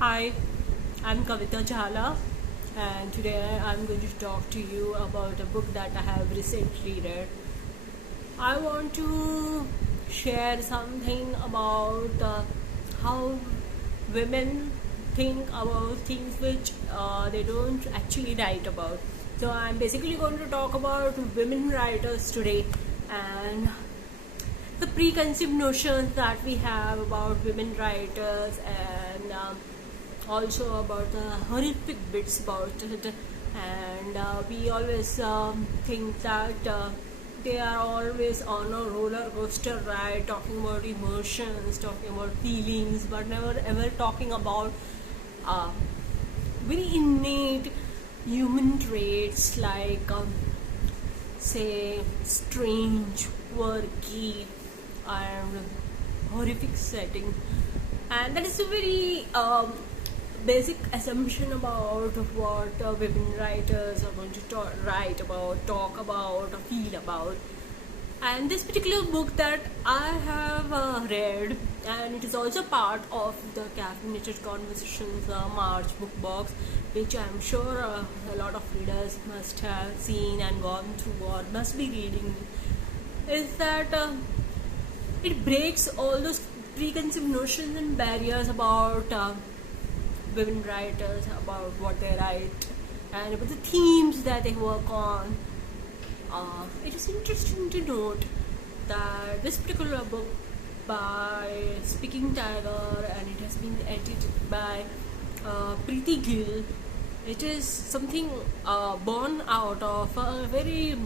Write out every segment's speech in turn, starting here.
Hi, I'm Kavita Jhala, and today I'm going to talk to you about a book that I have recently read. I want to share something about how women think about things which they don't actually write about. So, I'm basically going to talk about women writers today and the preconceived notions that we have about women writers and also about the horrific bits about it. And we always think that they are always on a roller coaster ride, talking about emotions, talking about feelings, but never ever talking about uh, very innate human traits like say strange, quirky, and horrific setting. And that is a very basic assumption about what women writers are going to write about, talk about, or feel about. And this particular book that I have read, and it is also part of the Caffeinated Conversations March book box, which I'm sure a lot of readers must have seen and gone through or must be reading, is that it breaks all those preconceived notions and barriers about women writers, about what they write, and about the themes that they work on. It is interesting to note that this particular book by Speaking Tiger, and it has been edited by Preeti Gill. It is something born out of a very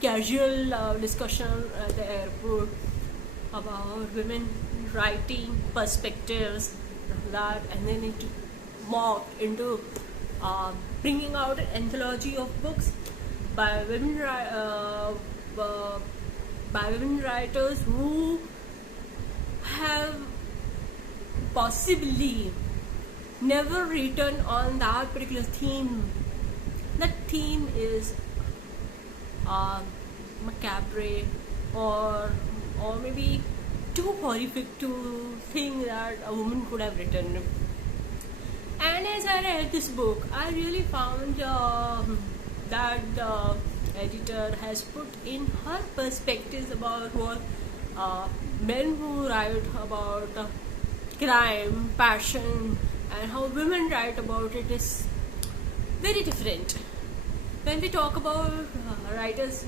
casual discussion at the airport about women writing perspectives, that, and then it morphed into bringing out an anthology of books by women writers who have possibly never written on that particular theme. That theme is macabre, or maybe too horrific to think that a woman could have written. And as I read this book, I really found that the editor has put in her perspectives about what men who write about crime, passion, and how women write about it is very different. When we talk about writers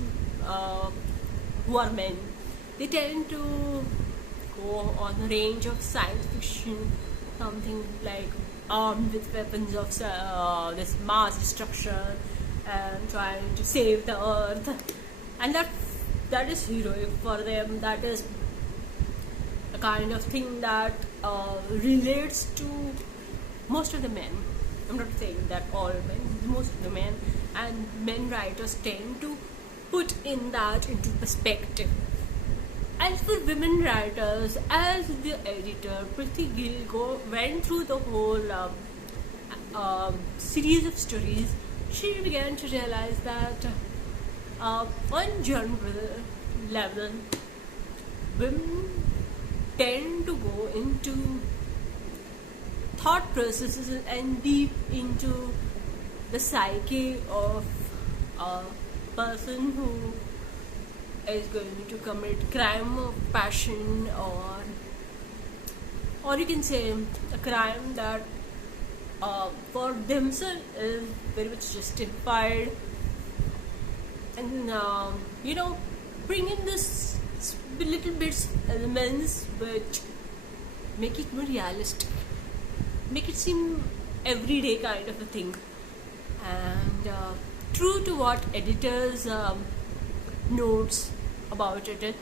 who are men, they tend to go on a range of science fiction, something like armed with weapons of this mass destruction and trying to save the earth, and that is heroic for them. That is a kind of thing that relates to most of the men. I'm not saying that all men, most of the men, and men writers tend to put in that into perspective. As for women writers, as the editor, Preeti Gill went through the whole series of stories. She began to realize that on general level, women tend to go into thought processes and deep into the psyche of a person who is going to commit crime of passion, or you can say a crime that for themselves is very much justified, and bring in this little bits elements which make it more realistic, make it seem everyday kind of a thing, and true to what editors notes about it.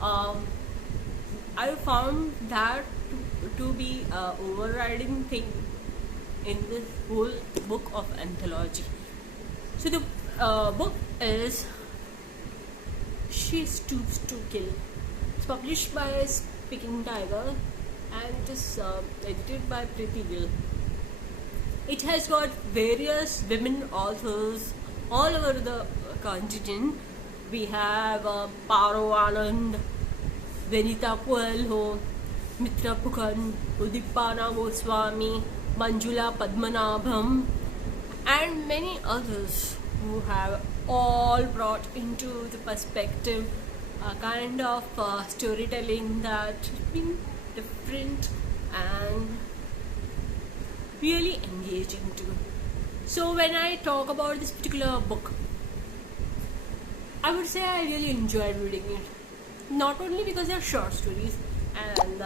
I found that to be a overriding thing in this whole book of anthology. So the book is She Stoops to Kill. It's published by Speaking Tiger, and it is edited by Preeti Gill. It has got various women authors all over the continent. We have Paro Anand, Venita Coelho, Mitra Pukhan, Udipana Goswami, Manjula Padmanabham, and many others who have all brought into the perspective a kind of storytelling that's been different and really engaging too. So when I talk about this particular book, I would say I really enjoyed reading it. Not only because they're short stories and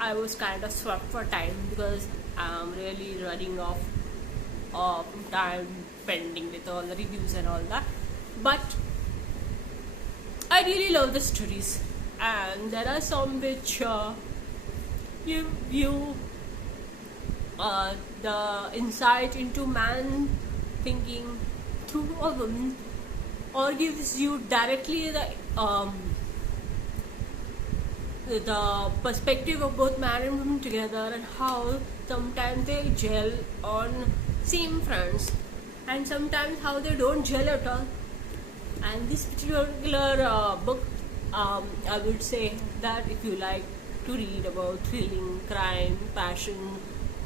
I was kind of swept for time because I'm really running off of time pending with all the reviews and all that, but I really love the stories, and there are some which give you the insight into man thinking through a woman, or gives you directly the perspective of both man and woman together, and how sometimes they gel on same fronts and sometimes how they don't gel at all. And this particular book, I would say that if you like to read about thrilling, crime, passion,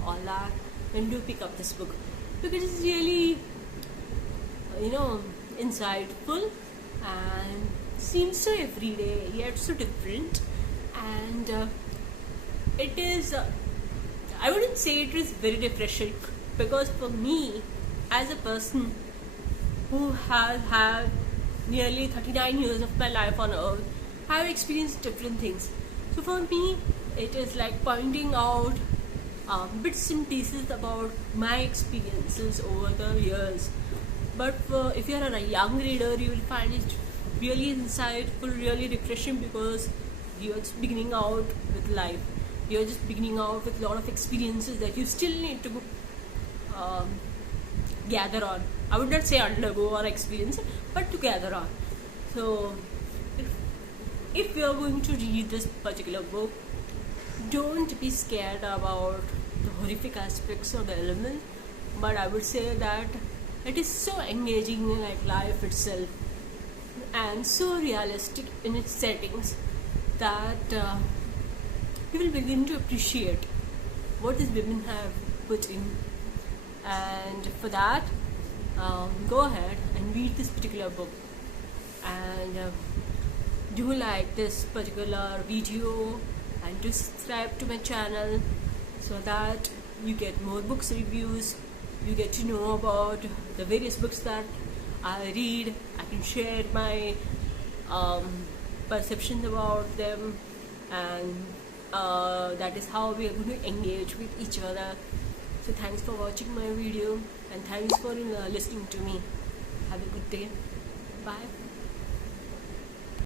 all that, then do pick up this book, because it's really insightful and seems so everyday yet so different. And it is I wouldn't say it is very refreshing, because for me as a person who has had nearly 39 years of my life on earth, I have experienced different things. So for me it is like pointing out bits and pieces about my experiences over the years. But if you are a young reader, you will find it really insightful, really refreshing, because you're just beginning out with life. You're just beginning out with a lot of experiences that you still need to gather on. I would not say undergo or experience, but to gather on. So if you're going to read this particular book, don't be scared about the horrific aspects of the element, but I would say that it is so engaging like life itself, and so realistic in its settings, that you will begin to appreciate what these women have put in. And for that, go ahead and read this particular book, and do like this particular video, and do subscribe to my channel so that you get more books reviews, you get to know about the various books that I read. I can share my perceptions about them, and that is how we are going to engage with each other. So thanks for watching my video, and thanks for listening to me. Have a good day. Bye.